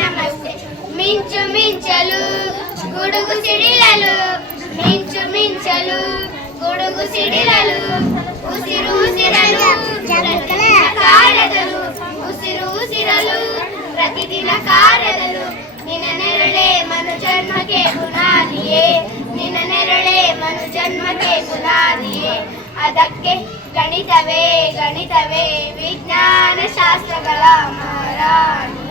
ನಮಸ್ತೆ. ಮಿಂಚು ಮಿಂಚಲು ಗುಡುಗು ಸಿಡಿಲಲು, ಮಿಂಚು ಮಿಂಚಲು ಗುಡುಗು ಸಿಡಿಲಲು, ಉಸಿರು ಉಸಿರಲು ಕಾರ್ಯದಲು, ಉಸಿರು ಉಸಿರಲು ಪ್ರತಿದಿನ ಕಾರ್ಯದಲು. ನಿನ್ನ ನೆರಳೆ ಮನು ಜನ್ಮಕ್ಕೆ ಬುನಾದಿಯೇ, ನಿನ್ನ ನೆರಳೆ ಮನು ಜನ್ಮಕ್ಕೆ ಬುನಾದಿಯೇ. ಅದಕ್ಕೆ ಗಣಿತವೇ ಗಣಿತವೇ ವಿಜ್ಞಾನ ಶಾಸ್ತ್ರಗಳ ಮಹಾರಾಣಿ,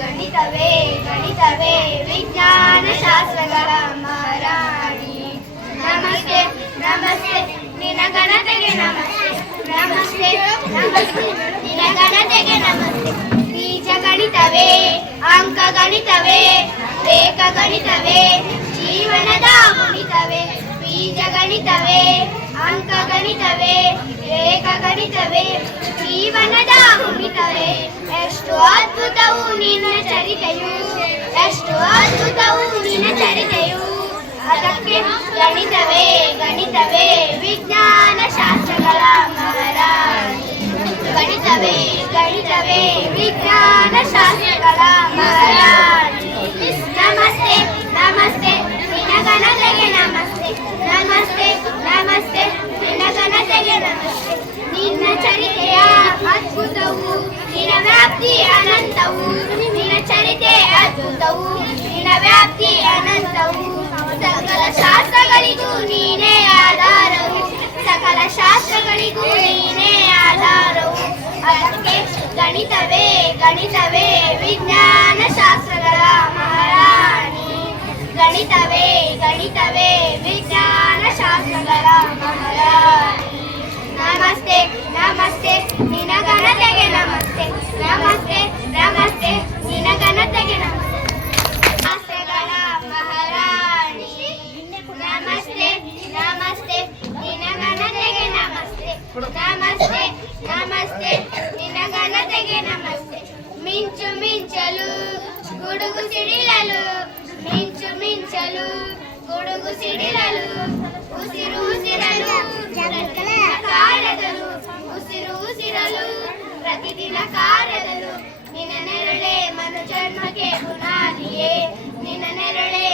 ಗಣಿತವೇ ಗಣಿತವೇ ವಿಜ್ಞಾನ ಶಾಸ್ತ್ರಗಳ ಮಹಾರಾಣಿ. ನಮಸ್ತೆ ನಮಸ್ತೆ ನಿನ್ನ ಘನತೆಗೆ ನಮಸ್ತೆ, ನಮಸ್ತೆ ನಮಸ್ತೆ ನಿನ್ನ ಘನತೆಗೆ ನಮಸ್ತೆ. ಬೀಜ ಗಣಿತವೇ ಅಂಕ ಗಣಿತವೇ ರೇಖ ಗಣಿತವೇ ಜೀವನದ ಗಣಿತವೇ. ಬೀಜ ಗಣಿತವೇ ಅಂಕ ಗಣಿತವೇ ರೇಖ ಗಣಿತವೇ ಜೀವನದ ಗಣಿತವೇ. ಎಷ್ಟು ಅದ್ಭುತವು ನಿನ್ನ ಚರಿತೆಯು, ಎಷ್ಟು ಅದ್ಭುತವು ನಿನ್ನ ಚರಿತೆಯು. ಅದಕ್ಕೆ ಗಣಿತವೇ ಗಣಿತವೇ ವಿಜ್ಞಾನ ಶಾಸ್ತ್ರಗಳ ಮಹಾರಾಣಿ, ಗಣಿತವೇ ಗಣಿತವೇ ವಿಜ್ಞಾನ ಶಾಸ್ತ್ರಗಳ ಮಹಾರಾಣಿ. ನಮಸ್ತೆ ನಮಸ್ತೆ ನಿನ್ನ ಘನತೆಗೆ ನಮಸ್ತೆ, ನಮಸ್ತೆ ನಮಸ್ತೆ ನಿನ್ನ ಘನತೆಗೆ ನಮಸ್ತೆ. ನಿನ್ನ ಚರಿತೆಯ ಅದ್ಭುತವು, ನಿನ್ನ ವ್ಯಾಪ್ತಿ ಅನಂತವು, ನಿನ್ನ ಚರಿತೆ ಅದ್ಭುತವು, ನಿನ್ನ ವ್ಯಾಪ್ತಿ ಅನಂತವು. ಸಕಲ ಶಾಸ್ತ್ರಗಳಿಗೂ ನೀನೇ ಆಧಾರವು, ಸಕಲ ಶಾಸ್ತ್ರಗಳಿಗೂ ನೀನೇ ಆಧಾರವು. ಅದಕ್ಕೆ ಗಣಿತವೇ ಗಣಿತವೇ ವಿಜ್ಞಾನ ಶಾಸ್ತ್ರಗಳ ಮಹಾರಾಣಿ, ಗಣಿತವೇ ಗಣಿತವೇ ವಿಜ್ಞಾನ ಶಾಸ್ತ್ರಗಳ ಮಹಾರಾಣಿ. ನಮಸ್ತೆ ನಮಸ್ತೆ ನಿನ್ನ ಘನತೆಗೆ ನಮಸ್ತೆ, ನಮಸ್ತೆ ನಮಸ್ತೆ ನಿನ್ನ ಘನತೆಗೆ ನಮಸ್ತೆ. ಶಾಸ್ತ್ರಗಳ ಮಹಾರಾಣಿ, ನಮಸ್ತೆ ನಮಸ್ತೆ ನಿನ್ನ ಘನತೆಗೆ ನಮಸ್ತೆ, ನಮಸ್ತೆ ನಮಸ್ತೆ ನಿನ್ನ ಘನತೆಗೆ ನಮಸ್ತೆ. ಮಿಂಚು ಮಿಂಚಲು ಗುಡುಗು ಸಿಡಿಲಲು, ಮಿಂಚು ಮಿಂಚಲು ಗುಡುಗು ಸಿಡಿಲಲು, ಉಸಿರು ಉಸಿರಲು ಕಾರ್ಯದಲು, ಉಸಿರು ಉಸಿರಲು ಪ್ರತಿದಿನ ಕಾರ್ಯದಲು. ನಿನ್ನ ನೆರಳೆ ಮನು ಜನ್ಮಕ್ಕೆ ಬುನಾದಿಯೇ, ನಿನ್ನ ನೆರಳೆ